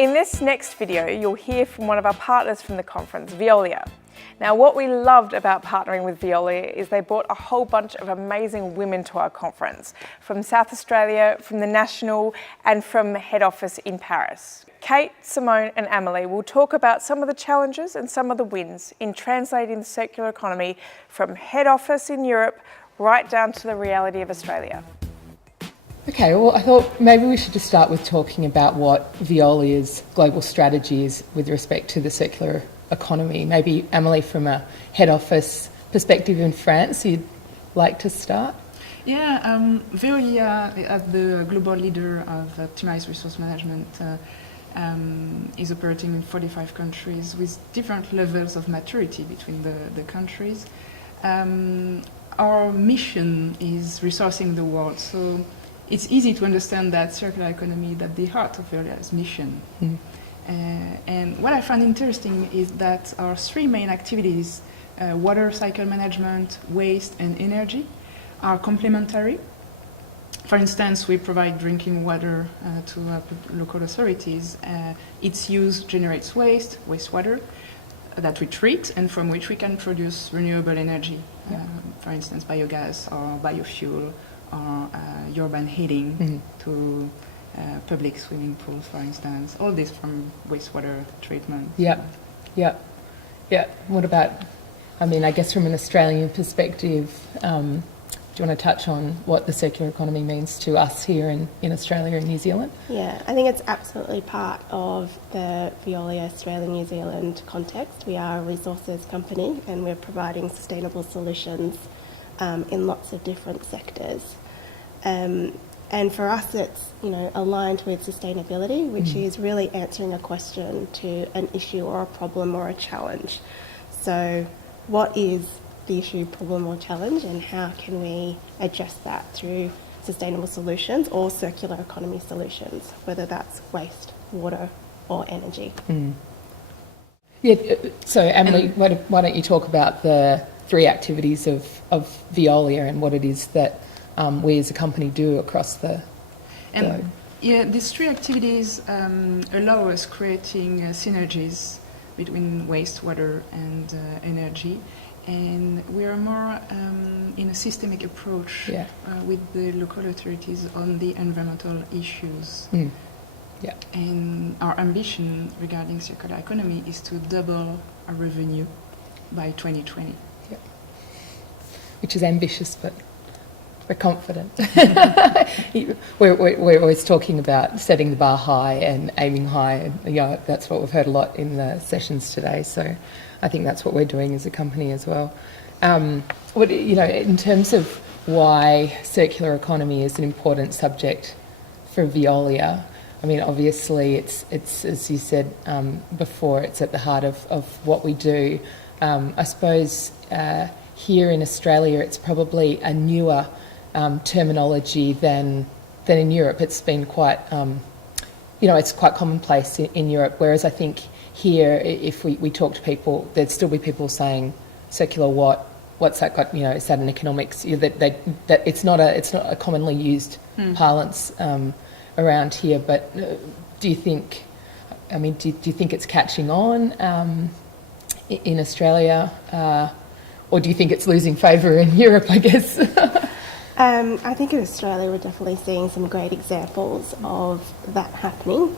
In this next video, you'll hear from one of our partners from the conference, Veolia. Now, what we loved about partnering with Veolia is they brought a whole bunch of amazing women to our conference, from South Australia, from the National, and from head office in Paris. Kate, Simone and Amelie will talk about some of the challenges and some of the wins in translating the circular economy from head office in Europe right down to the reality of Australia. Okay, well, I thought maybe we should just start with talking about what Veolia's global strategy is with respect to the circular economy. Maybe, Amelie, from a head office perspective in France, you'd like to start? Yeah, Veolia, as the global leader of optimized resource management, is operating in 45 countries with different levels of maturity between the countries. Our mission is resourcing the world, so it's easy to understand that circular economy is at the heart of Veolia's mission. Mm. And what I find interesting is that our three main activities, water cycle management, waste and energy, are complementary. For instance, we provide drinking water to local authorities. Its use generates wastewater that we treat and from which we can produce renewable energy, for instance, biogas or biofuel or urban heating to public swimming pools, for instance. All this from wastewater treatment. Yeah. What about, I guess from an Australian perspective, do you want to touch on what the circular economy means to us here in Australia and New Zealand? Yeah, I think it's absolutely part of the Veolia Australia-New Zealand context. We are a resources company and we're providing sustainable solutions in lots of different sectors. And for us it's aligned with sustainability, which is really answering a question to an issue or a problem or a challenge. So what is the issue, problem or challenge, and how can we address that through sustainable solutions or circular economy solutions, whether that's waste, water or energy. Yeah, so Amelie, why don't you talk about the three activities of Veolia and what it is that we as a company do across the globe? Yeah, these three activities allow us creating synergies between waste, water and energy. And we are more in a systemic approach with the local authorities on the environmental issues. Yeah. And our ambition regarding circular economy is to double our revenue by 2020. Yeah. Which is ambitious, but we're confident. we're always talking about setting the bar high and aiming high, and that's what we've heard a lot in the sessions today. So I think that's what we're doing as a company as well. In terms of why circular economy is an important subject for Veolia, obviously it's as you said before, it's at the heart of what we do. I suppose here in Australia it's probably a newer terminology than in Europe. It's been quite, it's quite commonplace in Europe, whereas I think here, if we talk to people, there'd still be people saying circular what's that got, is that an economics, that it's not a commonly used parlance around here, but do you think it's catching on in Australia, or do you think it's losing favour in Europe, I guess? I think in Australia we're definitely seeing some great examples of that happening,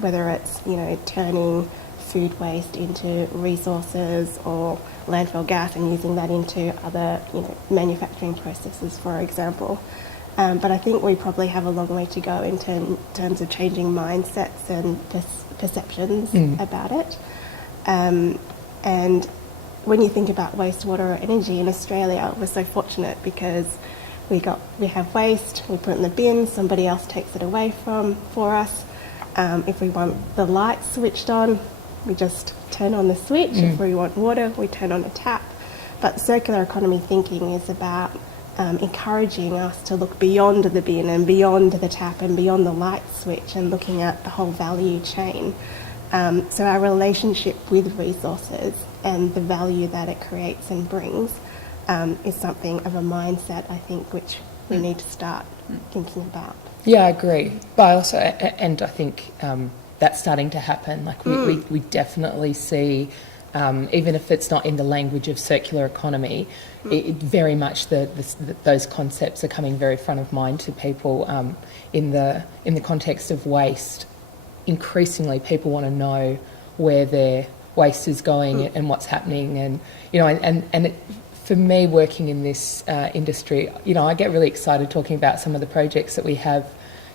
whether it's turning food waste into resources or landfill gas and using that into other manufacturing processes, for example. But I think we probably have a long way to go in terms of changing mindsets and perceptions about it. And when you think about wastewater or energy in Australia, we're so fortunate because we have waste, we put it in the bin, somebody else takes it away for us. If we want the light switched on, we just turn on the switch. If we want water, we turn on a tap. But circular economy thinking is about encouraging us to look beyond the bin and beyond the tap and beyond the light switch and looking at the whole value chain. So our relationship with resources and the value that it creates and brings is something of a mindset, I think, which we need to start thinking about. Yeah, I agree. But I also, and I think that's starting to happen. Like we definitely see, even if it's not in the language of circular economy, it very much those concepts are coming very front of mind to people in the context of waste. Increasingly, people want to know where their waste is going and what's happening, and for me, working in this industry, I get really excited talking about some of the projects that we have,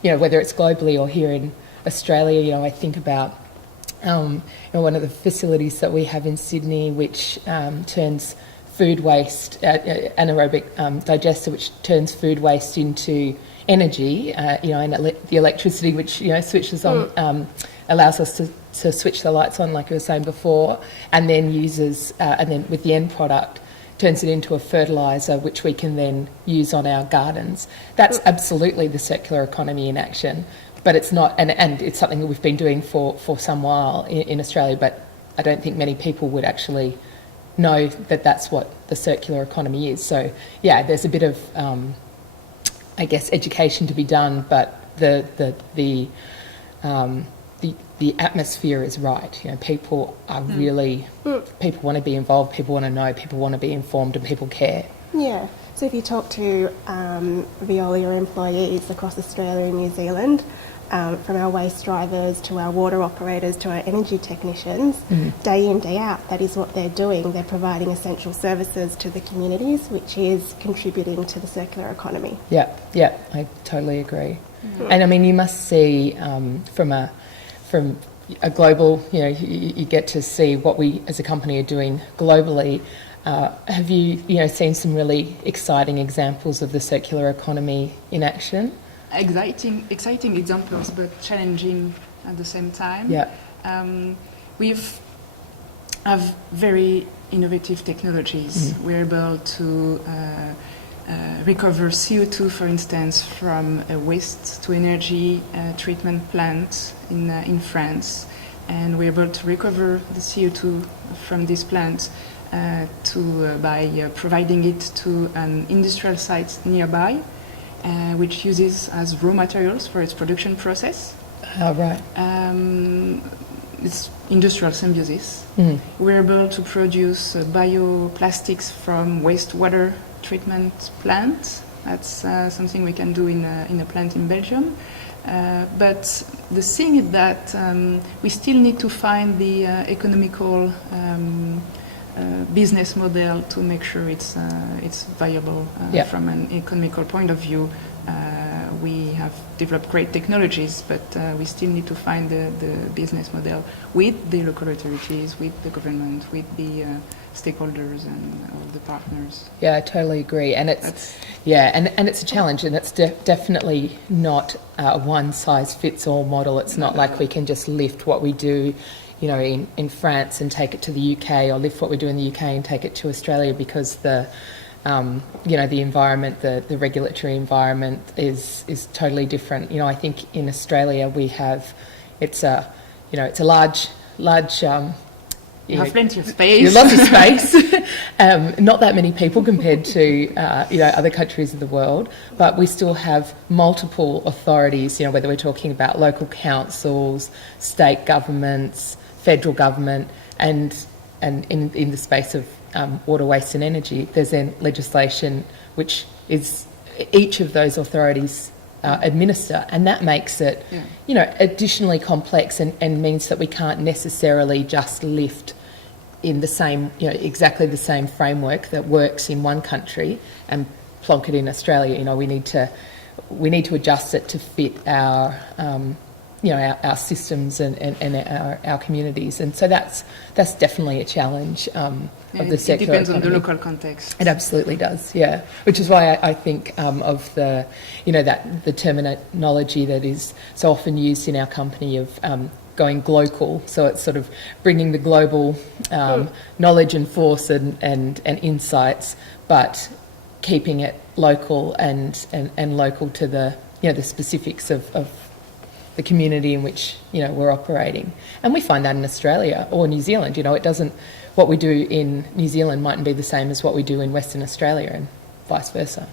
whether it's globally or here in Australia. I think about one of the facilities that we have in Sydney, which turns food waste, anaerobic digester, which turns food waste into energy, and the electricity which switches on, allows us to switch the lights on, like you were saying before, and then uses, and then with the end product, turns it into a fertiliser which we can then use on our gardens. That's absolutely the circular economy in action, but it's not, and it's something that we've been doing for some while in Australia, but I don't think many people would actually know that that's what the circular economy is. So yeah, there's a bit of I guess education to be done, but the atmosphere is right. People are really, people want to be involved, people want to know, people want to be informed, and people care. Yeah. So if you talk to Veolia employees across Australia and New Zealand, from our waste drivers to our water operators to our energy technicians, day in, day out, that is what they're doing. They're providing essential services to the communities, which is contributing to the circular economy. Yeah, I totally agree. And I mean, you must see from a global, you get to see what we as a company are doing globally. Have you, seen some really exciting examples of the circular economy in action? Exciting examples, but challenging at the same time. Yeah. Have very innovative technologies. We're able to recover CO2, for instance, from a waste to energy treatment plant in France, and we're able to recover the CO2 from this plant by providing it to an industrial site nearby, which uses as raw materials for its production process. Oh, right. It's industrial symbiosis. We're able to produce bioplastics from wastewater treatment plant. That's something we can do in a plant in Belgium. But the thing is that we still need to find the economical business model to make sure it's viable from an economical point of view. We have developed great technologies, but we still need to find the business model with the local authorities, with the government, with the stakeholders and all the partners. Yeah, I totally agree, and it's it's a challenge, and it's definitely not a one-size-fits-all model. It's not like we can just lift what we do, in France and take it to the UK, or lift what we do in the UK and take it to Australia, because the environment, the regulatory environment is totally different. I think in Australia we have, it's a large. You have plenty of space. Lots of space. Not that many people compared to other countries of the world, but we still have multiple authorities. Whether we're talking about local councils, state governments, federal government, and in the space of water, waste and energy, there's then legislation which is each of those authorities administer, and that makes it additionally complex, and means that we can't necessarily just lift in the same exactly the same framework that works in one country and plonk it in Australia. We need to adjust it to fit our our systems and our communities, and so that's definitely a challenge of the circular economy. It depends on the local context. It absolutely does, yeah. Which is why I think of the that the terminology that is so often used in our company of going glocal. So it's sort of bringing the global knowledge and force and insights, but keeping it local and local to the the specifics of the community in which we're operating. And we find that in Australia or New Zealand. It doesn't, what we do in New Zealand mightn't be the same as what we do in Western Australia, and vice versa.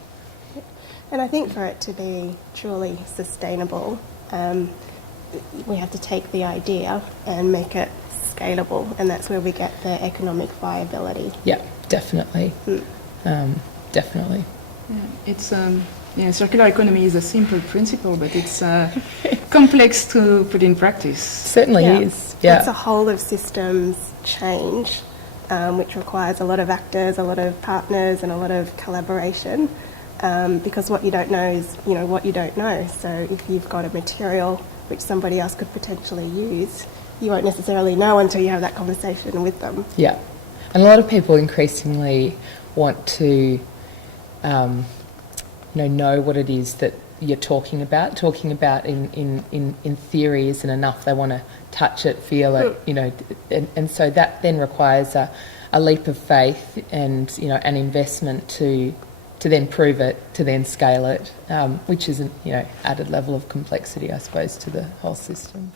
And I think for it to be truly sustainable, we have to take the idea and make it scalable, and that's where we get the economic viability. Yeah, definitely. Definitely. Yeah, it's circular economy is a simple principle, but it's complex to put in practice. Certainly is. Yeah. It's a whole of systems change, which requires a lot of actors, a lot of partners, and a lot of collaboration. Because what you don't know is, what you don't know. So if you've got a material which somebody else could potentially use, you won't necessarily know until you have that conversation with them. Yeah. And a lot of people increasingly want to know what it is that you're talking about. Talking about in theory isn't enough. They want to touch it, feel it, and so that then requires a leap of faith and an investment to then prove it, to then scale it, which is an added level of complexity, I suppose, to the whole system.